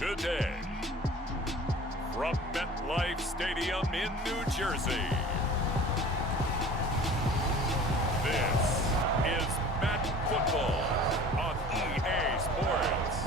today. From MetLife Stadium in New Jersey, this is Met Football on EA Sports.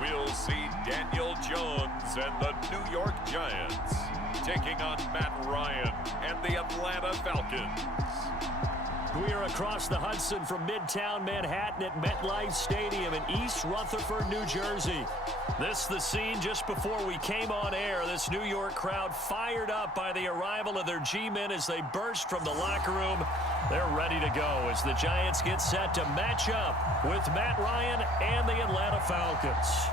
We'll see Daniel Jones and the New York Giants taking on Matt Ryan and the Atlanta Falcons. We are across the Hudson from Midtown Manhattan at MetLife Stadium in East Rutherford, New Jersey. This is the scene just before we came on air. This New York crowd fired up by the arrival of their G-men as they burst from the locker room. They're ready to go as the Giants get set to match up with Matt Ryan and the Atlanta Falcons.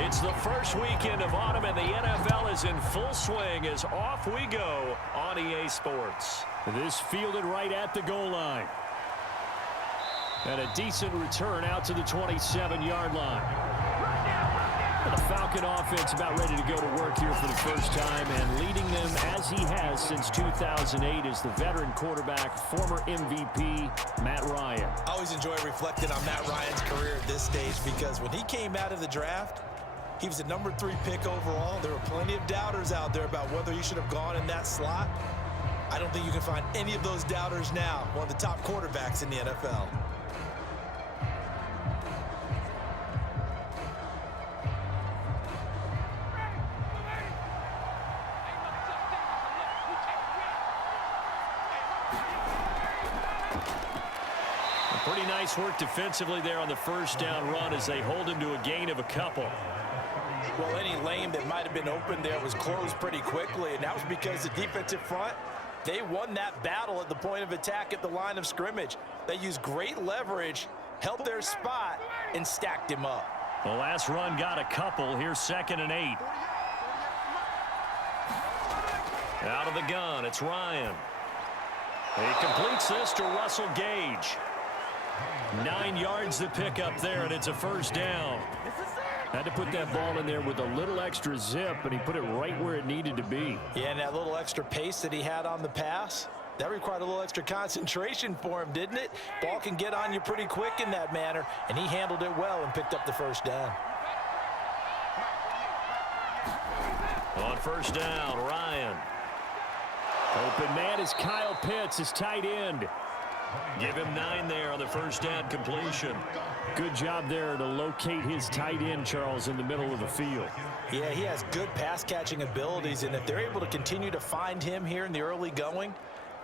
It's the first weekend of autumn, and the NFL is in full swing as off we go on EA Sports. This fielded right at the goal line. And a decent return out to the 27-yard line. The Falcon offense about ready to go to work here for the first time, and leading them as he has since 2008 is the veteran quarterback, former MVP, Matt Ryan. I always enjoy reflecting on Matt Ryan's career at this stage because when he came out of the draft, he was the number 3 pick overall. There were plenty of doubters out there about whether he should have gone in that slot. I don't think you can find any of those doubters now. One of the top quarterbacks in the NFL. Pretty nice work defensively there on the first down run as they hold him to a gain of a couple. Well, any lane that might have been open there was closed pretty quickly, and that was because the defensive front, they won that battle at the point of attack at the line of scrimmage. They used great leverage, held their spot, and stacked him up. The last run got a couple. Here's 2nd and 8. Out of the gun, it's Ryan. He completes this to Russell Gage. 9 yards to pick up there, and it's a first down. Had to put that ball in there with a little extra zip, and he put it right where it needed to be. Yeah, and that little extra pace that he had on the pass, that required a little extra concentration for him, didn't it? Ball can get on you pretty quick in that manner, and he handled it well and picked up the first down. On first down, Ryan. Open man is Kyle Pitts, his tight end. Give him 9 there on the first down completion. Good job there to locate his tight end, Charles, in the middle of the field. Yeah, he has good pass-catching abilities, and if they're able to continue to find him here in the early going,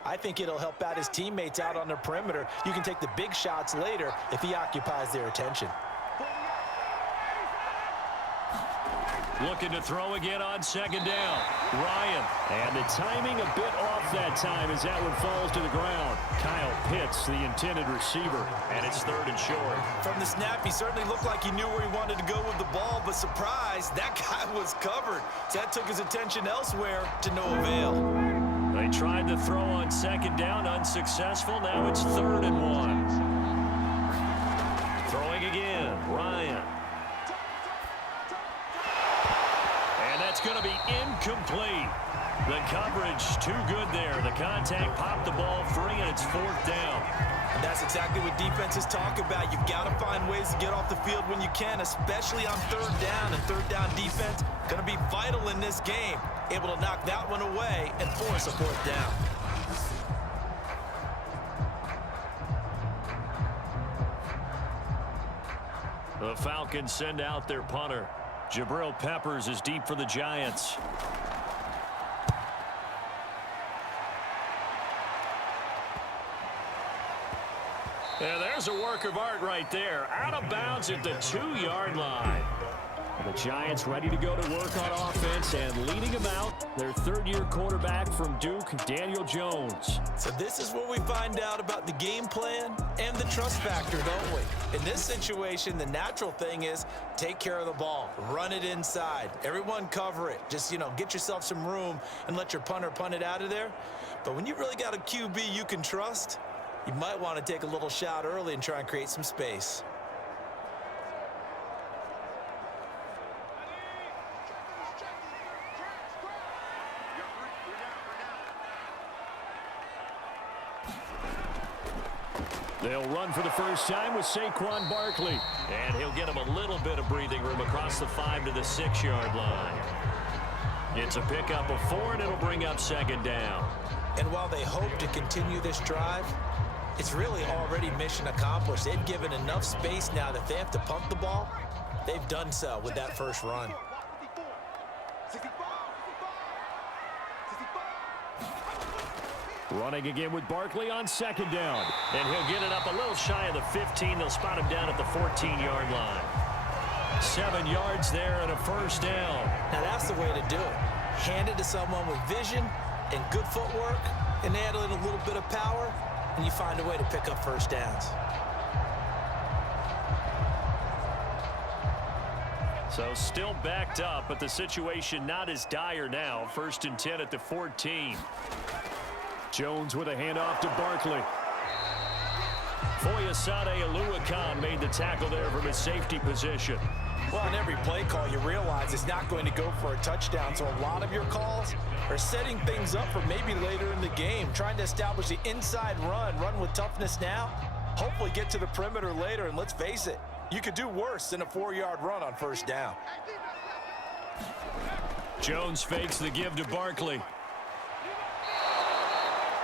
I think it'll help out his teammates out on the perimeter. You can take the big shots later if he occupies their attention. Looking to throw again on 2nd down. Ryan. And the timing a bit off that time as that one falls to the ground. Kyle Pitts, the intended receiver, and it's 3rd and short. From the snap, he certainly looked like he knew where he wanted to go with the ball, but surprise, that guy was covered. So that took his attention elsewhere to no avail. They tried to throw on 2nd down, unsuccessful. Now it's 3rd and 1. Throwing again, Ryan. It's going to be incomplete. The coverage too good there. The contact popped the ball free, and it's 4th down. And that's exactly what defenses talk about. You've got to find ways to get off the field when you can, especially on 3rd down. And 3rd down defense going to be vital in this game. Able to knock that one away and force a 4th down. The Falcons send out their punter. Jabril Peppers is deep for the Giants. And there's a work of art right there. Out of bounds at the 2-yard line. And the Giants ready to go to work on offense, and leading them out, their third-year quarterback from Duke, Daniel Jones. So this is where we find out about the game plan and the trust factor, don't we? In this situation, the natural thing is take care of the ball, run it inside, everyone cover it. Just, get yourself some room and let your punter punt it out of there. But when you really got a QB you can trust, you might want to take a little shot early and try and create some space. They'll run for the first time with Saquon Barkley. And he'll get him a little bit of breathing room across the 5 to the 6-yard line. It's a pickup of 4, and it'll bring up second down. And while they hope to continue this drive, it's really already mission accomplished. They've given enough space now that if they have to punt the ball, they've done so with that first run. Running again with Barkley on second down. And he'll get it up a little shy of the 15. They'll spot him down at the 14-yard line. 7 yards there and a first down. Now that's the way to do it. Hand it to someone with vision and good footwork, and add in a little bit of power, and you find a way to pick up first downs. So still backed up, but the situation not as dire now. 1st and 10 at the 14. Jones with a handoff to Barkley. Foyesade Oluwakan made the tackle there from his safety position. Well, on every play call, you realize it's not going to go for a touchdown, so a lot of your calls are setting things up for maybe later in the game, trying to establish the inside run with toughness now, hopefully get to the perimeter later, and let's face it, you could do worse than a 4-yard run on first down. Jones fakes the give to Barkley.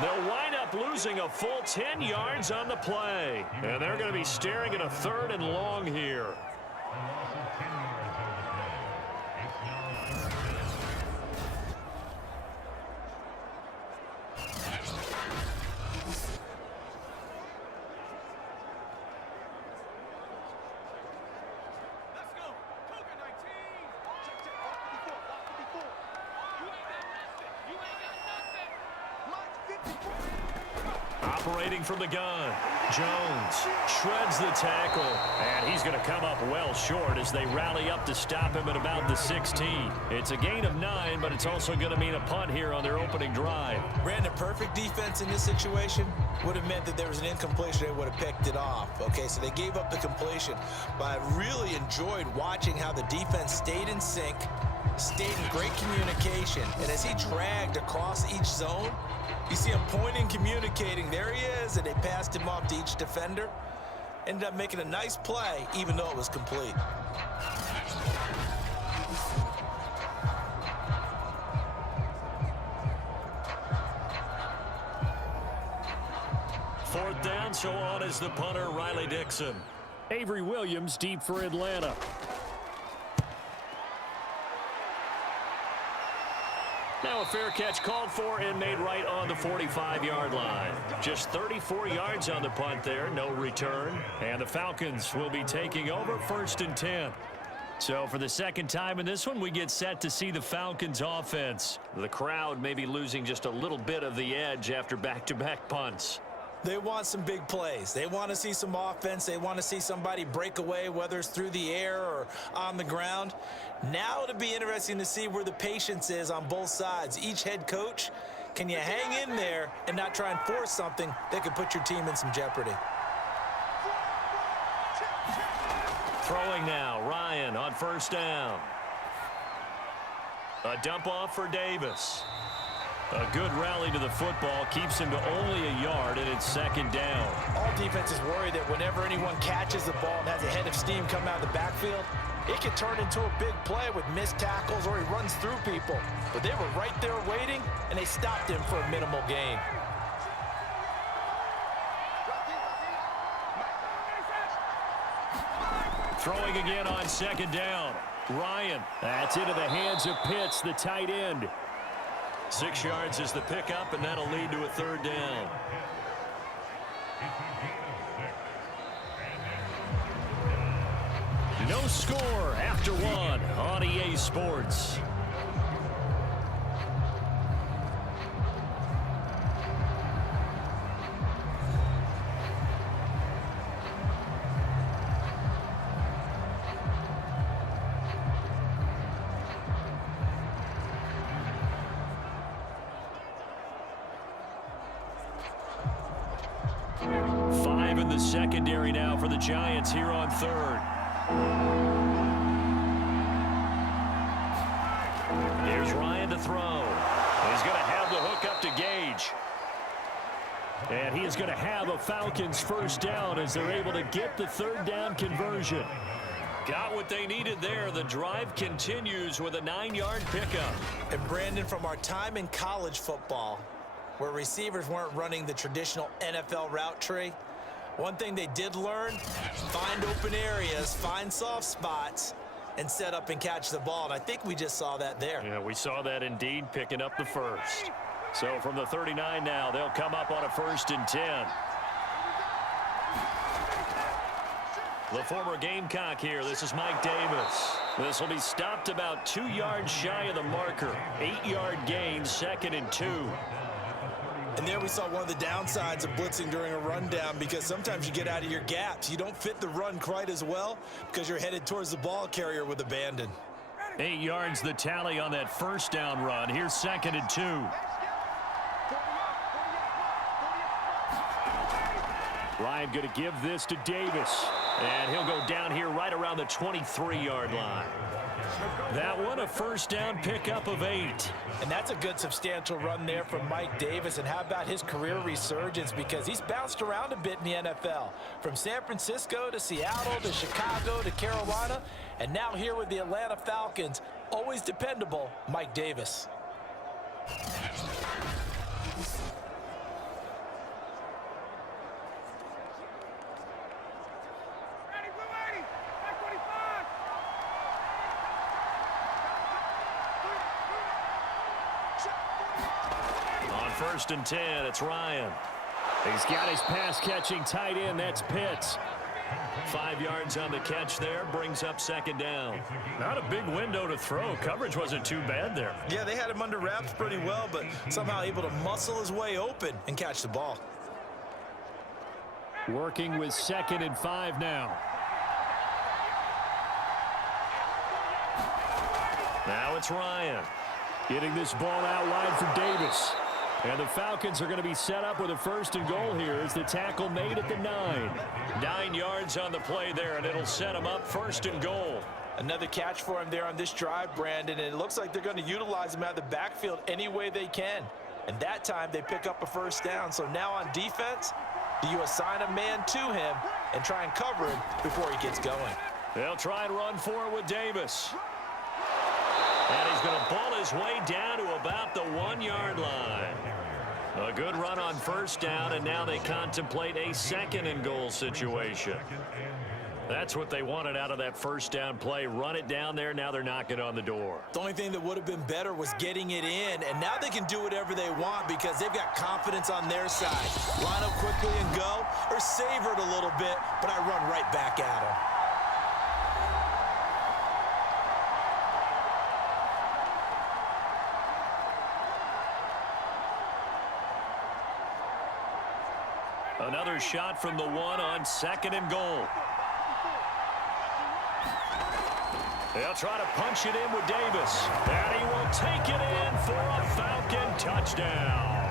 They'll wind up losing a full 10 yards on the play. And they're going to be staring at a 3rd and long here. Operating from the gun, Jones shreds the tackle, and he's going to come up well short as they rally up to stop him at about the 16. It's a gain of 9, but it's also going to mean a punt here on their opening drive. Brandon, perfect defense in this situation would have meant that there was an incompletion. They would have picked it off. Okay, so they gave up the completion, but I really enjoyed watching how the defense stayed in sync, stayed in great communication, and as he dragged across each zone, you see him pointing, communicating. There he is, and they passed him off to each defender. Ended up making a nice play, even though it was complete. Fourth down, so on is the punter, Riley Dixon. Avery Williams deep for Atlanta. Now a fair catch called for and made right on the 45-yard line. Just 34 yards on the punt there, no return. And the Falcons will be taking over 1st and 10. So for the second time in this one, we get set to see the Falcons offense. The crowd may be losing just a little bit of the edge after back-to-back punts. They want some big plays. They want to see some offense. They want to see somebody break away, whether it's through the air or on the ground. Now it'll be interesting to see where the patience is on both sides. Each head coach, can you hang in there and not try and force something that could put your team in some jeopardy? Throwing now, Ryan on first down. A dump off for Davis. A good rally to the football keeps him to only a yard, and it's second down. All defenses worry that whenever anyone catches the ball and has a head of steam come out of the backfield, it can turn into a big play with missed tackles or he runs through people. But they were right there waiting, and they stopped him for a minimal gain. Throwing again on second down. Ryan, that's into the hands of Pitts, the tight end. 6 yards is the pickup, and that'll lead to a third down. No score after one on EA Sports. Five in the secondary now for the Giants here on third. Here's Ryan to throw. He's going to have the hook up to Gage. And he is going to have a Falcons first down as they're able to get the third down conversion. Got what they needed there. The drive continues with a 9-yard pickup. And Brandon, from our time in college football, where receivers weren't running the traditional NFL route tree, one thing they did learn, find open areas, find soft spots, and set up and catch the ball. And I think we just saw that there. Yeah, we saw that indeed, picking up the first. So from the 39 now, they'll come up on a 1st and 10. The former Gamecock here. This is Mike Davis. This will be stopped about 2 yards shy of the marker. 8-yard gain, 2nd and 2. And there we saw one of the downsides of blitzing during a rundown, because sometimes you get out of your gaps. You don't fit the run quite as well because you're headed towards the ball carrier with abandon. 8 yards the tally on that first down run. Here's 2nd and 2. Ryan going to give this to Davis. And he'll go down here right around the 23-yard line. That one a first down pickup of 8. And that's a good substantial run there from Mike Davis. And how about his career resurgence? Because he's bounced around a bit in the NFL. From San Francisco to Seattle to Chicago to Carolina. And now here with the Atlanta Falcons. Always dependable, Mike Davis. On 1st and 10, it's Ryan. He's got his pass-catching tight end. That's Pitts. 5 yards on the catch there, brings up 2nd down. Not a big window to throw. Coverage wasn't too bad there. Yeah, they had him under wraps pretty well, but somehow able to muscle his way open and catch the ball. Working with 2nd and 5 now. Now it's Ryan. Getting this ball out wide for Davis. And the Falcons are going to be set up with a 1st and goal here as the tackle made at the 9. 9 yards on the play there, and it'll set them up 1st and goal. Another catch for him there on this drive, Brandon, and it looks like they're going to utilize him out of the backfield any way they can. And that time they pick up a 1st down. So now on defense, do you assign a man to him and try and cover him before he gets going? They'll try and run forward with Davis. And he's going to pull his way down to about the 1-yard line. A good run on 1st down, and now they contemplate a 2nd and goal situation. That's what they wanted out of that 1st down play. Run it down there. Now they're knocking on the door. The only thing that would have been better was getting it in, and now they can do whatever they want because they've got confidence on their side. Line up quickly and go, or savor it a little bit, but I run right back at them. Another shot from the 1 on 2nd and goal. They'll try to punch it in with Davis. And he will take it in for a Falcon touchdown.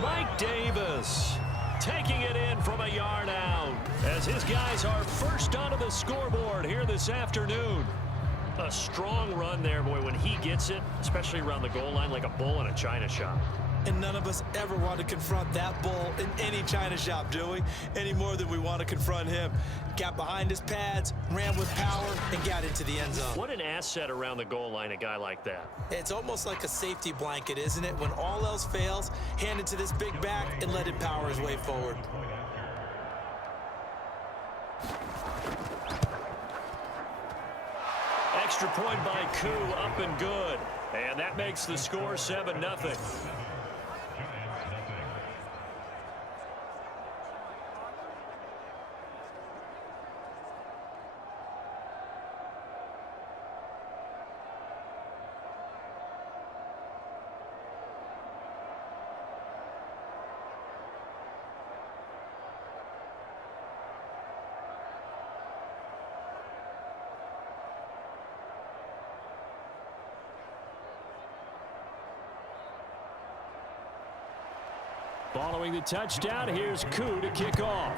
Mike Davis taking it in from a yard out as his guys are first onto the scoreboard here this afternoon. A strong run there, boy, when he gets it, especially around the goal line, like a bull in a china shop. And none of us ever want to confront that bull in any china shop, do we? Any more than we want to confront him. Got behind his pads, ran with power, and got into the end zone. What an asset around the goal line, a guy like that. It's almost like a safety blanket, isn't it? When all else fails, hand it to this big back and let him power his way forward. Extra point by Koo, up and good. And that makes the score 7-0. Following the touchdown, here's Koo to kick off.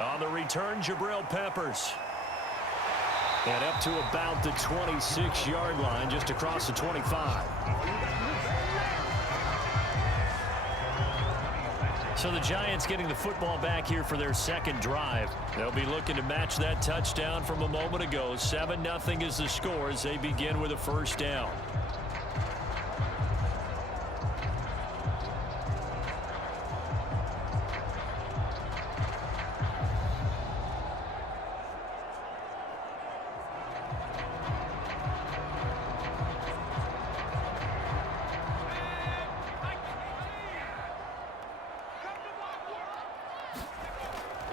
On the return, Jabril Peppers. And up to about the 26-yard line, just across the 25. So the Giants getting the football back here for their second drive. They'll be looking to match that touchdown from a moment ago. 7-0 is the score as they begin with a first down.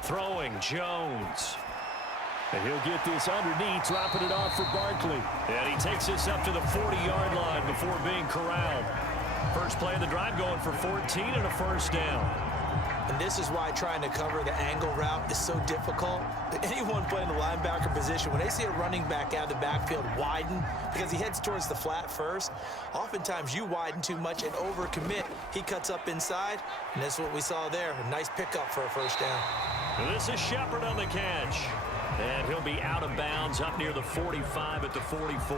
Throwing, Jones. And he'll get this underneath, dropping it off for Barkley. And he takes this up to the 40-yard line before being corralled. First play of the drive going for 14 and a first down. And this is why trying to cover the angle route is so difficult. Anyone playing the linebacker position, when they see a running back out of the backfield widen because he heads towards the flat first, oftentimes you widen too much and overcommit. He cuts up inside, and that's what we saw there. A nice pickup for a first down. And this is Shepard on the catch. And he'll be out of bounds up near the 45 at the 44.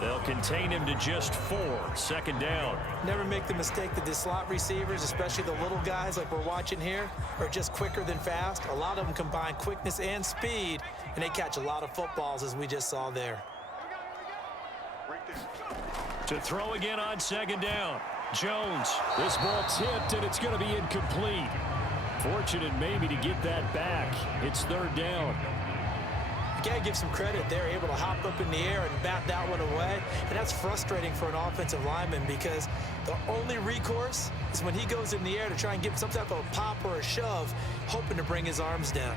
They'll contain him to just 4. Second down. Never make the mistake that the slot receivers, especially the little guys like we're watching here, are just quicker than fast. A lot of them combine quickness and speed, and they catch a lot of footballs as we just saw there. To throw again on second down. Jones. This ball tipped, and it's going to be incomplete. Fortunate maybe to get that back. It's third down. You gotta give some credit. They're able to hop up in the air and bat that one away. And that's frustrating for an offensive lineman because the only recourse is when he goes in the air to try and get some type of a pop or a shove, hoping to bring his arms down.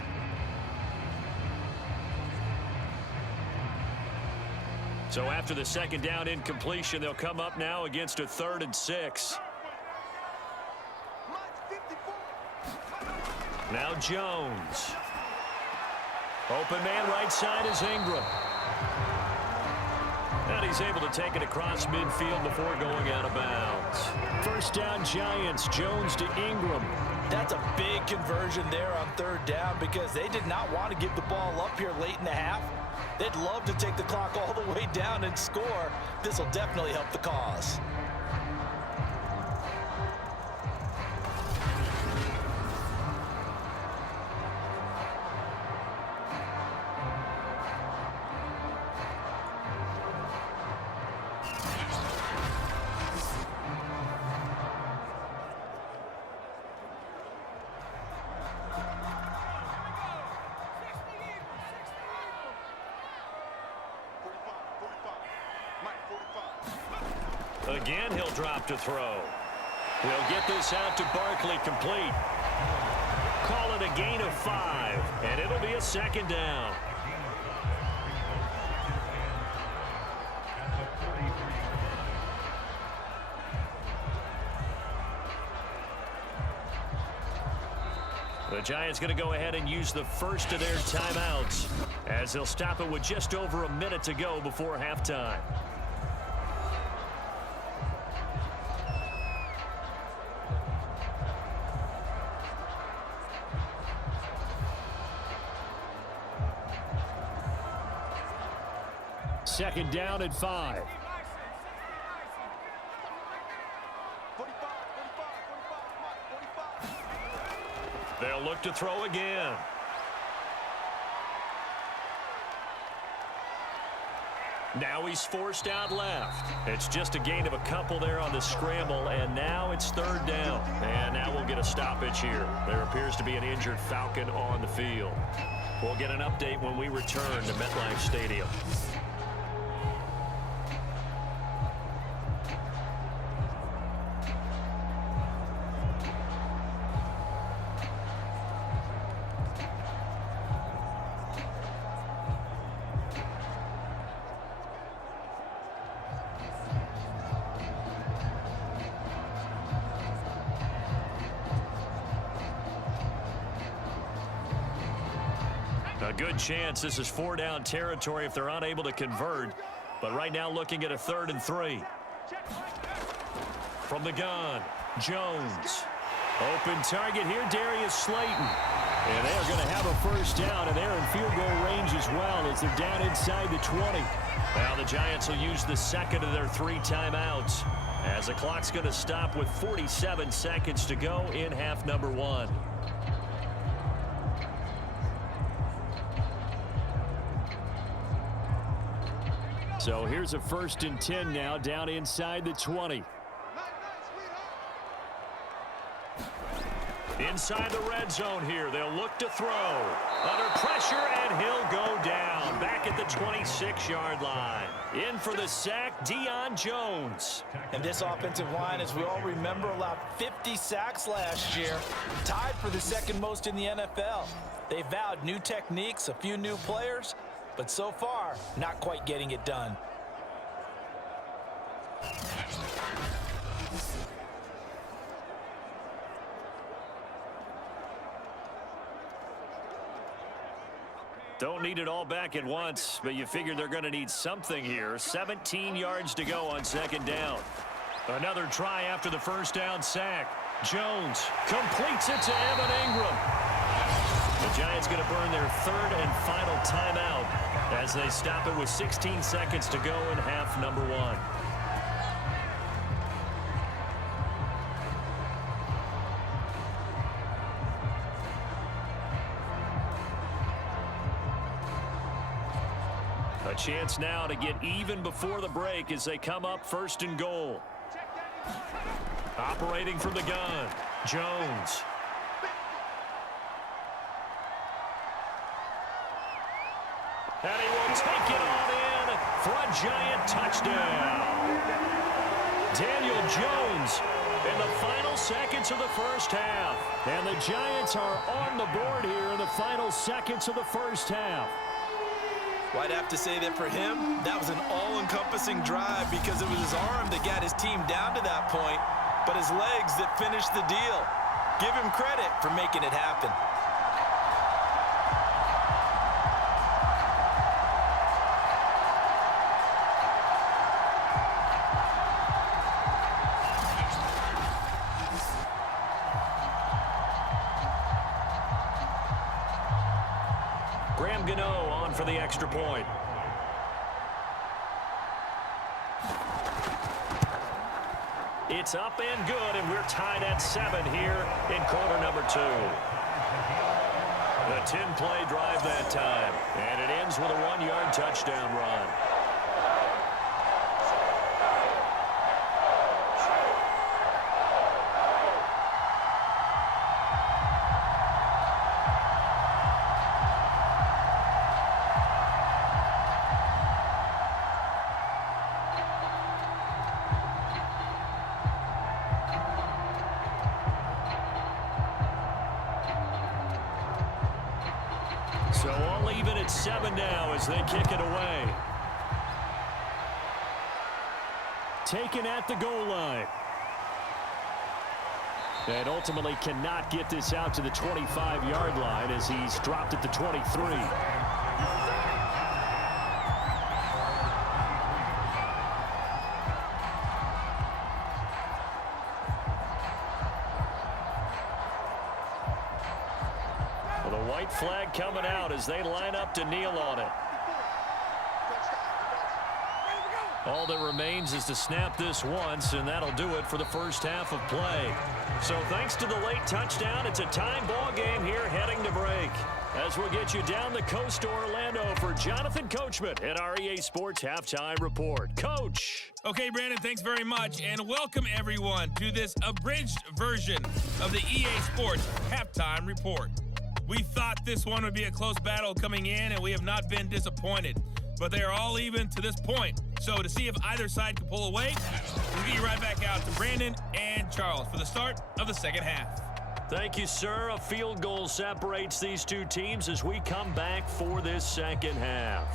So after the second down incompletion, they'll come up now against a 3rd and 6. Now Jones. Open man right side is Ingram. And he's able to take it across midfield before going out of bounds. First down Giants, Jones to Ingram. That's a big conversion there on third down because they did not want to give the ball up here late in the half. They'd love to take the clock all the way down and score. This will definitely help the cause. Again, he'll drop to throw. He'll get this out to Barkley, complete. Call it a gain of 5, and it'll be a second down. The Giants going to go ahead and use the first of their timeouts as they'll stop it with just over a minute to go before halftime. Second down at 5. They'll look to throw again. Now he's forced out left. It's just a gain of a couple there on the scramble, and now it's third down. And now we'll get a stoppage here. There appears to be an injured Falcon on the field. We'll get an update when we return to MetLife Stadium. A good chance this is 4-down territory if they're unable to convert. But right now looking at a 3rd and 3. From the gun, Jones. Open target here, Darius Slayton. And they are going to have a first down, and they're in field goal range as well as they're down inside the 20. Now the Giants will use the second of their 3 timeouts as the clock's going to stop with 47 seconds to go in half number 1. So here's a 1st and 10 now down inside the 20. Inside the red zone here. They'll look to throw. Under pressure, and he'll go down. Back at the 26-yard line. In for the sack, Deion Jones. And this offensive line, as we all remember, allowed 50 sacks last year. Tied for the second most in the NFL. They vowed new techniques, a few new players, but so far, not quite getting it done. Don't need it all back at once, but you figure they're going to need something here. 17 yards to go on 2nd down. Another try after the first down sack. Jones completes it to Evan Ingram. The Giants going to burn their 3rd and final timeout as they stop it with 16 seconds to go in half number 1. A chance now to get even before the break as they come up 1st and goal. Operating from the gun, Jones. And he will take it on in for a Giant touchdown. Daniel Jones in the final seconds of the first half. And the Giants are on the board here in the final seconds of the first half. Well, I'd have to say that for him, that was an all-encompassing drive because it was his arm that got his team down to that point, but his legs that finished the deal. Give him credit for making it happen. For the extra point. It's up and good, and we're tied at 7 here in quarter number 2. A 10-play drive that time, and it ends with a 1-yard touchdown run. So all even at 7 now as they kick it away. Taken at the goal line. And ultimately cannot get this out to the 25-yard line as he's dropped at the 23. Flag coming out as they line up to kneel on it. All that remains is to snap this once, and that'll do it for the first half of play. So thanks to the late touchdown, it's a time ball game here heading to break. As we'll get you down the coast to Orlando for Jonathan Coachman at our EA Sports Halftime Report. Coach. Okay, Brandon, thanks very much, and welcome everyone to this abridged version of the EA Sports Halftime Report. We thought this one would be a close battle coming in, and we have not been disappointed. But they are all even to this point. So to see if either side can pull away, we'll get you right back out to Brandon and Charles for the start of the second half. Thank you, sir. A field goal separates these two teams as we come back for this second half.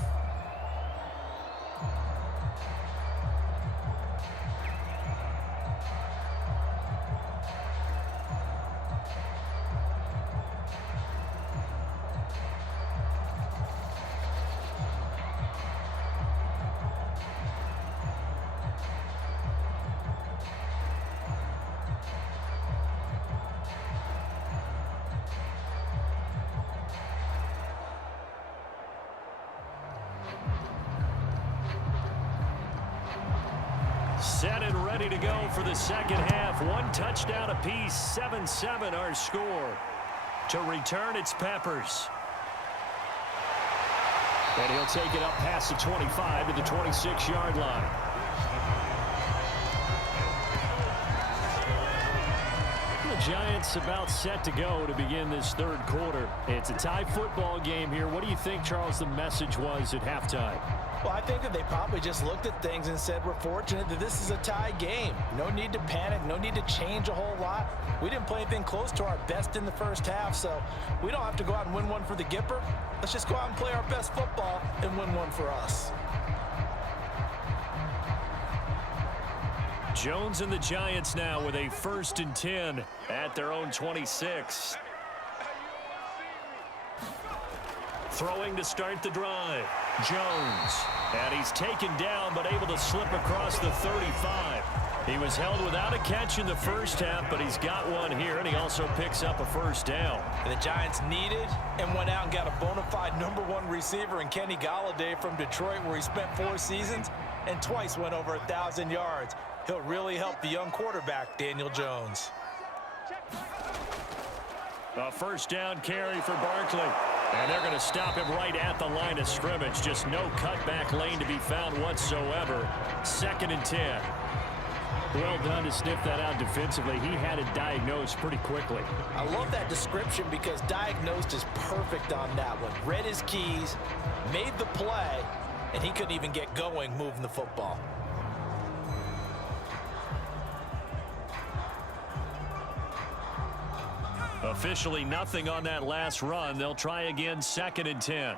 Set and ready to go for the second half. One touchdown apiece, 7-7 our score. To return, it's Peppers. And he'll take it up past the 25 to the 26-yard line. The Giants about set to go to begin this third quarter. It's a tie football game here. What do you think, Charles, the message was at halftime? Well, I think that they probably just looked at things and said, we're fortunate that this is a tie game. No need to panic, no need to change a whole lot. We didn't play anything close to our best in the first half, so we don't have to go out and win one for the Gipper. Let's just go out and play our best football and win one for us. Jones and the Giants now with a 1st and 10 at their own 26. Throwing to start the drive. Jones. And he's taken down but able to slip across the 35. He was held without a catch in the first half, but he's got one here, and he also picks up a first down. And the Giants needed and went out and got a bona fide #1 receiver in Kenny Golladay from Detroit, where he spent 4 seasons and twice went over 1,000 yards. He'll really help the young quarterback, Daniel Jones. A first down carry for Barkley. And they're going to stop him right at the line of scrimmage. Just no cutback lane to be found whatsoever. 2nd and 10. Well done to sniff that out defensively. He had it diagnosed pretty quickly. I love that description because diagnosed is perfect on that one. Read his keys, made the play, and he couldn't even get going moving the football. Officially nothing on that last run. They'll try again, 2nd and 10.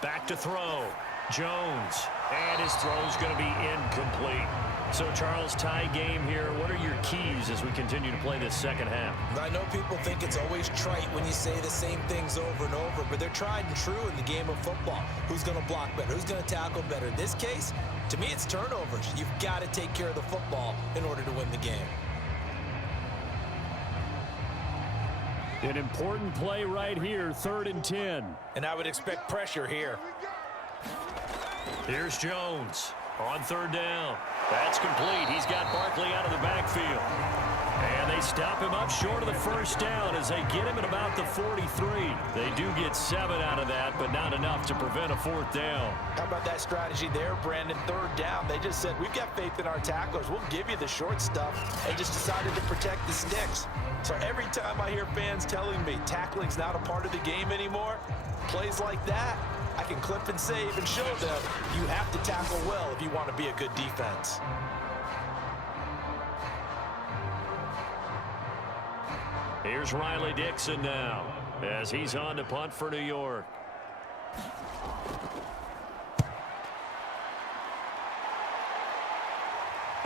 Back to throw. Jones. And his throw's going to be incomplete. So, Charles, tie game here. What are your keys as we continue to play this second half? I know people think it's always trite when you say the same things over and over, but they're tried and true in the game of football. Who's going to block better? Who's going to tackle better? In this case, to me, it's turnovers. You've got to take care of the football in order to win the game. An important play right here, 3rd and 10. And I would expect pressure here. Here's Jones on 3rd down. That's complete. He's got Barkley out of the backfield. And they stop him up short of the first down as they get him at about the 43. They do get 7 out of that, but not enough to prevent a 4th down. How about that strategy there, Brandon? 3rd down. They just said, we've got faith in our tacklers. We'll give you the short stuff, and just decided to protect the sticks. So every time I hear fans telling me tackling's not a part of the game anymore, plays like that, I can clip and save and show them you have to tackle well if you want to be a good defense. Here's Riley Dixon now as he's on to punt for New York.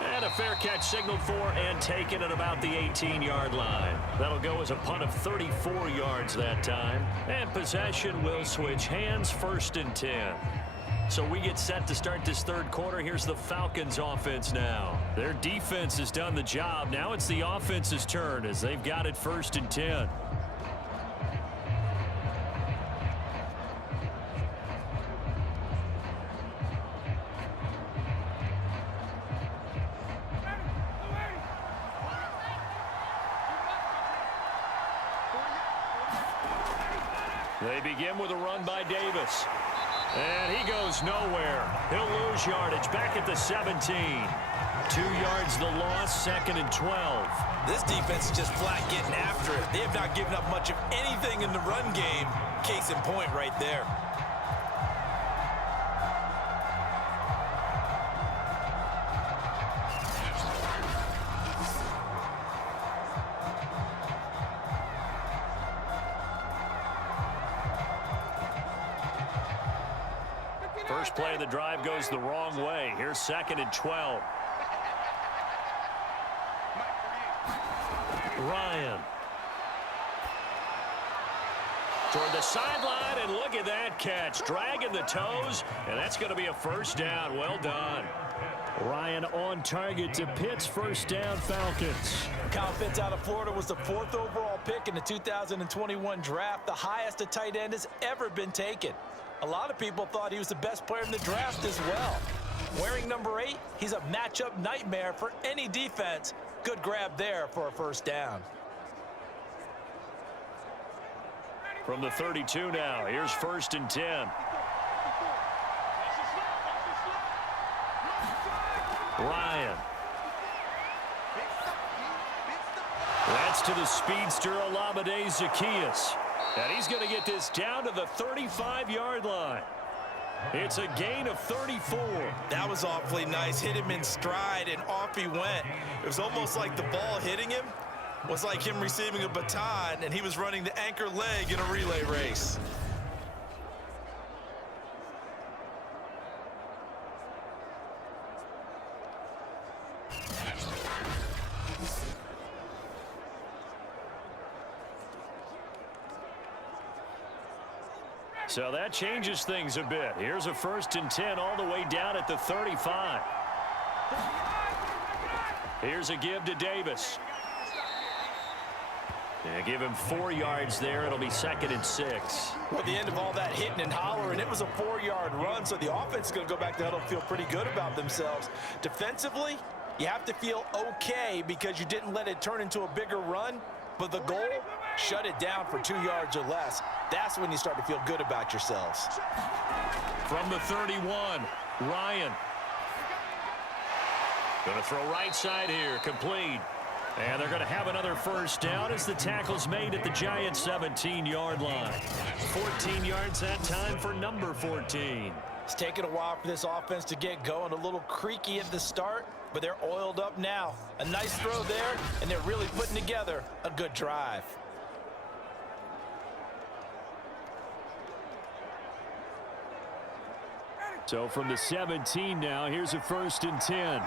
And a fair catch signaled for and taken at about the 18-yard line. That'll go as a punt of 34 yards that time. And possession will switch hands, 1st and 10. So we get set to start this third quarter. Here's the Falcons offense now. Their defense has done the job. Now it's the offense's turn as they've got it 1st and 10. They begin with a run by Davis. And he goes nowhere. He'll lose yardage back at the 17. 2 yards the loss, 2nd and 12. This defense is just flat getting after it. They have not given up much of anything in the run game. Case in point right there. First play of the drive goes the wrong way. Here's 2nd and 12. Ryan. Toward the sideline, and look at that catch. Dragging the toes, and that's going to be a first down. Well done. Ryan on target to Pitt's first down Falcons. Kyle Pitts out of Florida was the 4th overall pick in the 2021 draft, the highest a tight end has ever been taken. A lot of people thought he was the best player in the draft as well. Wearing number 8, he's a matchup nightmare for any defense. Good grab there for a first down. From the 32 now, here's 1st and 10. Ryan. That's to the speedster Olamide Zaccheaus. And he's going to get this down to the 35-yard line. It's a gain of 34. That was awfully nice. Hit him in stride, and off he went. It was almost like the ball hitting him was like him receiving a baton, and he was running the anchor leg in a relay race. So that changes things a bit. Here's a 1st and 10 all the way down at the 35. Here's a give to Davis. Yeah, give him 4 yards there. It'll be 2nd and 6. At the end of all that hitting and hollering, it was a 4-yard run, so the offense is going to go back to huddle and feel pretty good about themselves. Defensively, you have to feel okay because you didn't let it turn into a bigger run, but the goal, shut it down for 2 yards or less. That's when you start to feel good about yourselves. From the 31, Ryan. Going to throw right side here, complete. And they're going to have another first down as the tackle's made at the Giants' 17-yard line. 14 yards that time for number 14. It's taken a while for this offense to get going. A little creaky at the start, but they're oiled up now. A nice throw there, and they're really putting together a good drive. So from the 17 now, here's a 1st and 10.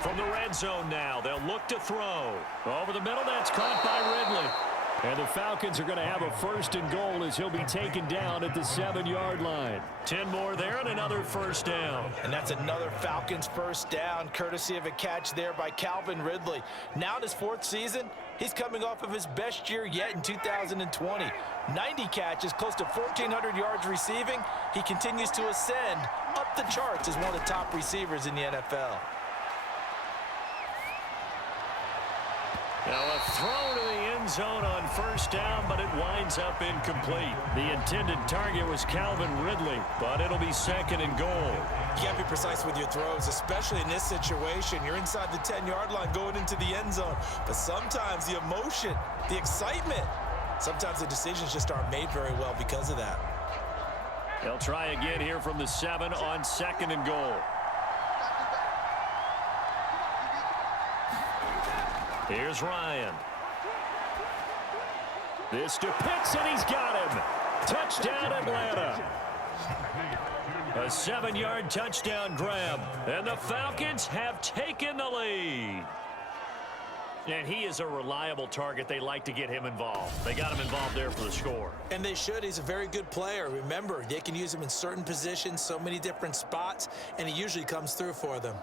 From the red zone now, they'll look to throw. Over the middle, that's caught by Ridley. And the Falcons are going to have a 1st and goal as he'll be taken down at the 7-yard line. 10 more there and another first down. And that's another Falcons first down, courtesy of a catch there by Calvin Ridley. Now in his 4th season, he's coming off of his best year yet in 2020. 90 catches, close to 1,400 yards receiving. He continues to ascend up the charts as one of the top receivers in the NFL. Now a throw to the end zone on first down, but it winds up incomplete. The intended target was Calvin Ridley, but it'll be 2nd and goal. You got to be precise with your throws, especially in this situation. You're inside the 10-yard line going into the end zone. But sometimes the emotion, the excitement, sometimes the decisions just aren't made very well because of that. They'll try again here from the 7 on 2nd and goal. Here's Ryan. This to Pitts, and he's got him. Touchdown, Atlanta. A 7-yard touchdown grab, and the Falcons have taken the lead. And he is a reliable target. They like to get him involved. They got him involved there for the score. And they should. He's a very good player. Remember, they can use him in certain positions, so many different spots, and he usually comes through for them.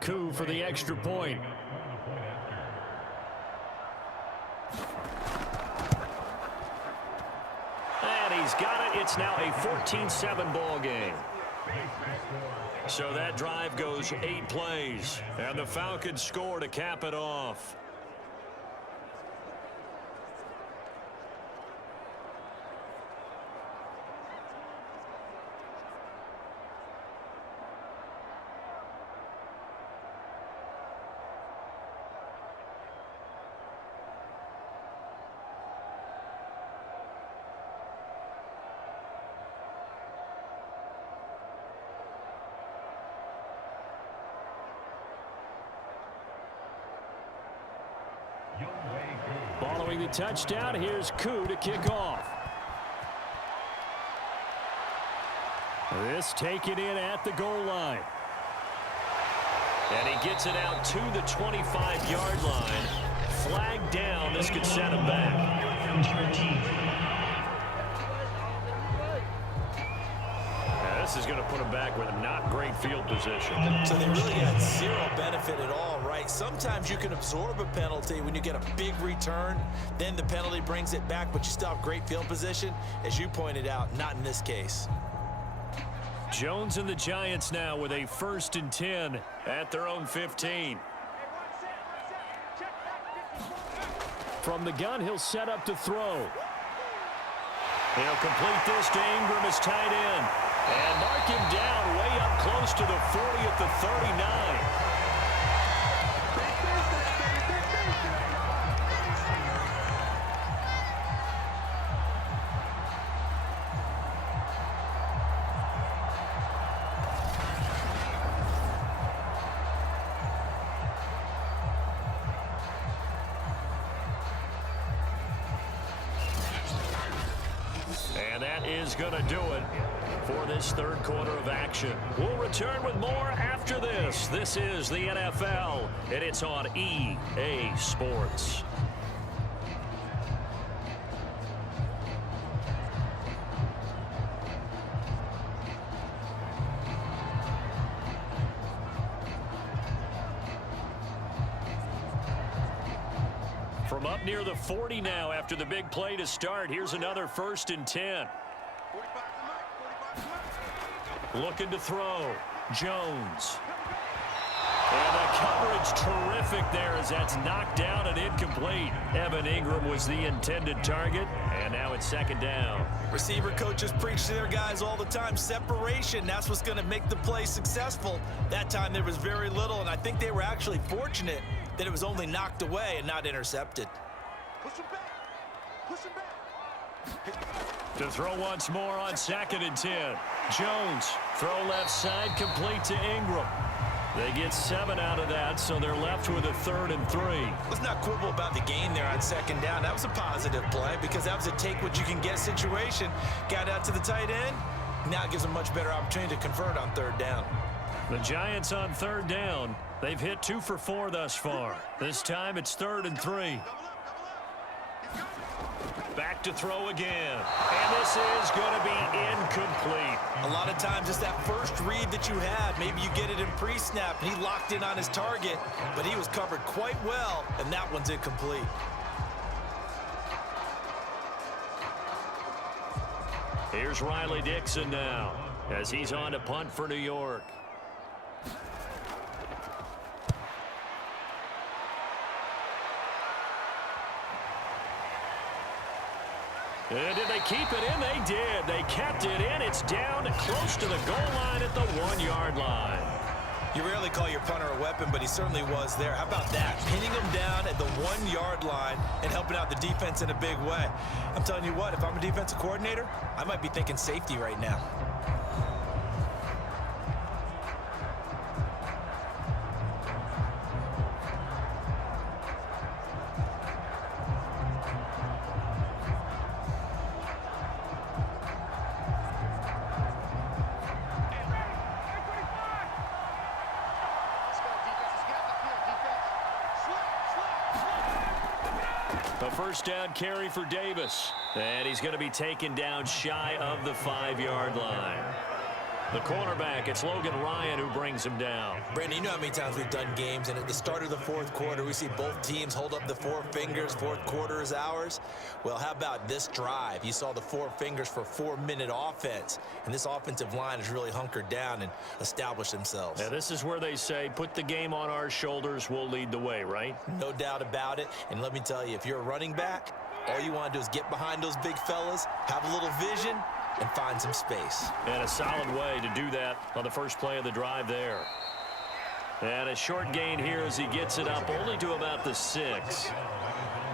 Coup for the extra point. And he's got it. It's now a 14-7 ball game. So that drive goes 8 plays. And the Falcons score to cap it off. Following the touchdown, here's Koo to kick off. This taken in at the goal line. And he gets it out to the 25-yard line. Flag down. This could set him back. This this is going to put them back with not great field position. So they really got zero benefit at all, right? Sometimes you can absorb a penalty when you get a big return. Then the penalty brings it back, but you still have great field position. As you pointed out, not in this case. Jones and the Giants now with a 1st and 10 at their own 15. From the gun, he'll set up to throw. He'll complete this to Ingram as tight end. And mark him down way up close to the 40 at the 39. And that is going to do it for this third quarter of action. We'll return with more after this. This is the NFL, and it's on EA Sports. From up near the 40 now after the big play to start. Here's another 1st and 10. Looking to throw. Jones. And the coverage terrific there as that's knocked down and incomplete. Evan Ingram was the intended target, and now it's 2nd down. Receiver coaches preach to their guys all the time. Separation, that's what's going to make the play successful. That time there was very little, and I think they were actually fortunate that it was only knocked away and not intercepted. Push him back. Push him back. To throw once more on 2nd and 10. Jones, throw left side, complete to Ingram. They get 7 out of that, so they're left with a 3rd and 3. Let's not quibble about the gain there on 2nd down. That was a positive play because that was a take-what-you-can-get situation. Got out to the tight end. Now it gives them a much better opportunity to convert on 3rd down. The Giants on 3rd down. They've hit 2 for 4 thus far. This time it's 3rd and 3. Back to throw again. And this is going to be incomplete. A lot of times it's that first read that you had. Maybe you get it in pre-snap and he locked in on his target, but he was covered quite well, and that one's incomplete. Here's Riley Dixon now as he's on to punt for New York. And did they keep it in? They did. They kept it in. It's down close to the goal line at the 1-yard line. You rarely call your punter a weapon, but he certainly was there. How about that? Pinning him down at the 1-yard line and helping out the defense in a big way. I'm telling you what, if I'm a defensive coordinator, I might be thinking safety right now. A 1st down carry for Davis. And he's going to be taken down shy of the 5-yard line. The cornerback, it's Logan Ryan who brings him down. Brandon, you know how many times we've done games, and at the start of the 4th quarter, we see both teams hold up the 4 fingers. 4th quarter is ours. Well, how about this drive? You saw the 4 fingers for 4-minute offense, and this offensive line has really hunkered down and established themselves. Yeah, this is where they say, put the game on our shoulders, we'll lead the way, right? No doubt about it. And let me tell you, if you're a running back, all you want to do is get behind those big fellas, have a little vision, and find some space. And a solid way to do that on the first play of the drive there. And a short gain here as he gets it up only to about the 6.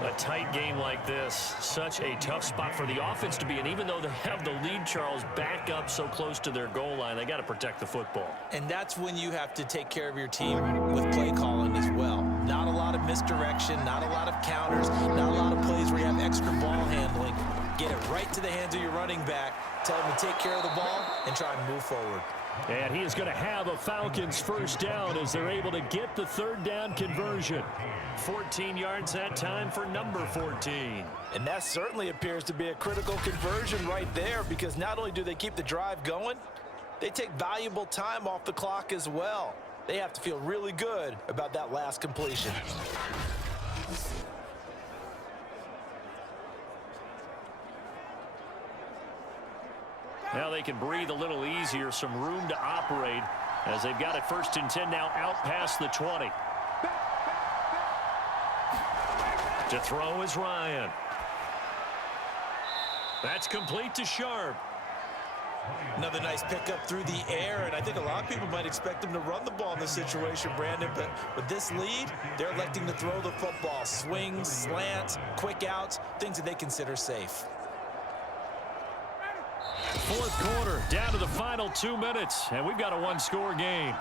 A tight game like this, such a tough spot for the offense to be in. Even though they have the lead, Charles, back up so close to their goal line, they got to protect the football. And that's when you have to take care of your team with play calling as well. Not a lot of misdirection, not a lot of counters, not a lot of plays where you have extra ball handling. Get it right to the hands of your running back. Tell him to take care of the ball and try and move forward. And he is going to have a Falcons 1st down as they're able to get the 3rd down conversion. 14 yards that time for number 14. And that certainly appears to be a critical conversion right there, because not only do they keep the drive going, they take valuable time off the clock as well. They have to feel really good about that last completion. Now they can breathe a little easier, some room to operate as they've got it 1st and 10 now out past the 20. To throw is Ryan. That's complete to Sharp. Another nice pickup through the air, and I think a lot of people might expect them to run the ball in this situation, Brandon, but with this lead, they're electing to throw the football. Swings, slants, quick outs, things that they consider safe. 4th quarter, down to the final 2 minutes, and we've got a one-score game.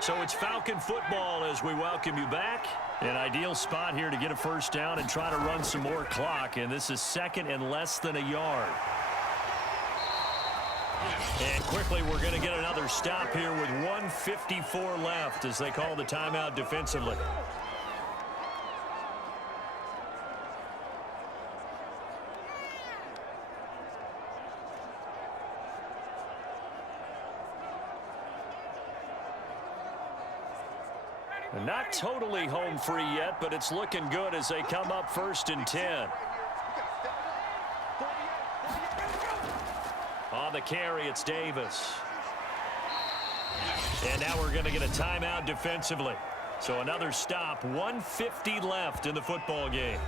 So it's Falcon football as we welcome you back. An ideal spot here to get a first down and try to run some more clock, and this is 2nd and less than a yard. And quickly, we're going to get another stop here with 1:54 left as they call the timeout defensively. Not totally home free yet, but it's looking good as they come up 1st and 10. On the carry, it's Davis. And now we're going to get a timeout defensively. So another stop, 1:50 left in the football game.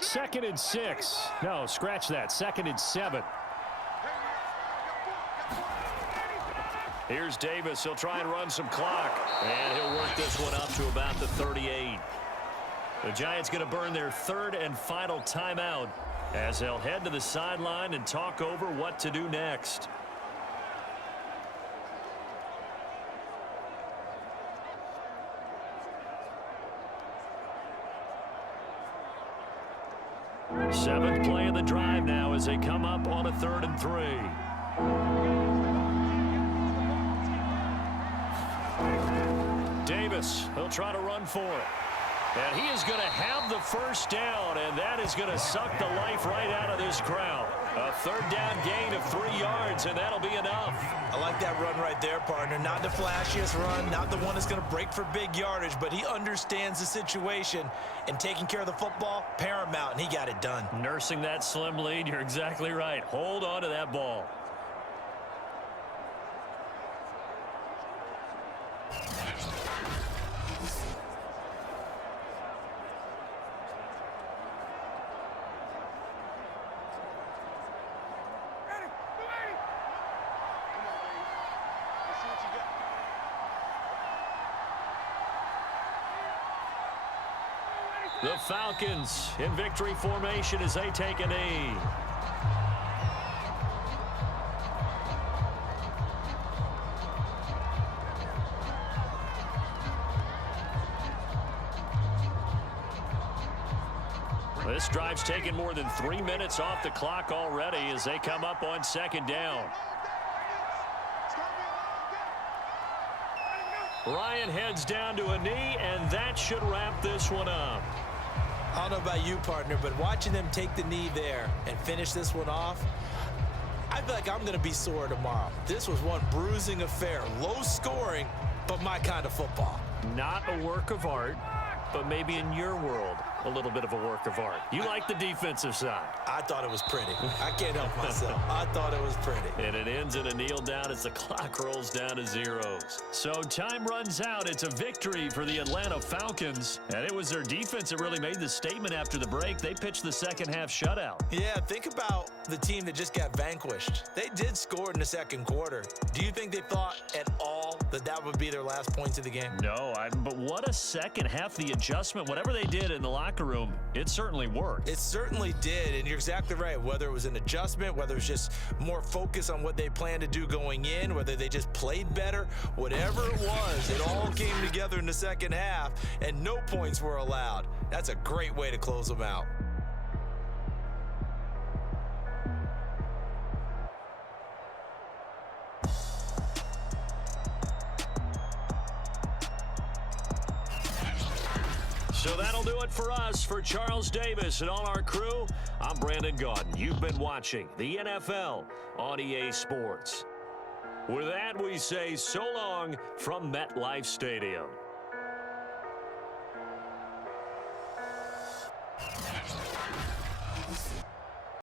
Second and 6. No, scratch that. 2nd and 7. Here's Davis. He'll try and run some clock. And he'll work this one up to about the 38. The Giants going to burn their 3rd and final timeout as they'll head to the sideline and talk over what to do next. Seventh play of the drive now as they come up on a 3rd and 3. Davis, he'll try to run for it. And he is going to have the first down, and that is going to suck the life right out of this crowd. A 3rd down gain of 3 yards, and that'll be enough. I like that run right there, partner. Not the flashiest run, not the one that's going to break for big yardage, but he understands the situation, and taking care of the football, paramount, and he got it done. Nursing that slim lead, you're exactly right. Hold on to that ball. The Falcons in victory formation as they take a knee. This drive's taken more than 3 minutes off the clock already as they come up on 2nd down. Ryan heads down to a knee, and that should wrap this one up. I don't know about you, partner, but watching them take the knee there and finish this one off, I feel like I'm going to be sore tomorrow. This was one bruising affair. Low scoring, but my kind of football. Not a work of art, but maybe in your world, a little bit of a work of art. You like the defensive side. I thought it was pretty. I can't help myself. I thought it was pretty. And it ends in a kneel down as the clock rolls down to zeros. So time runs out. It's a victory for the Atlanta Falcons. And it was their defense that really made the statement after the break. They pitched the second half shutout. Yeah, think about the team that just got vanquished. They did score in the 2nd quarter. Do you think they thought at all that that would be their last points of the game? No, but what a second half. The adjustment, whatever they did in the locker locker room, it certainly worked. It certainly did, and you're exactly right. Whether it was an adjustment, whether it was just more focus on what they planned to do going in, whether they just played better, whatever it was, it all came together in the second half, and no points were allowed. That's a great way to close them out. So that'll do it for us. For Charles Davis and all our crew, I'm Brandon Gaudin. You've been watching the NFL on EA Sports. With that, we say so long from MetLife Stadium.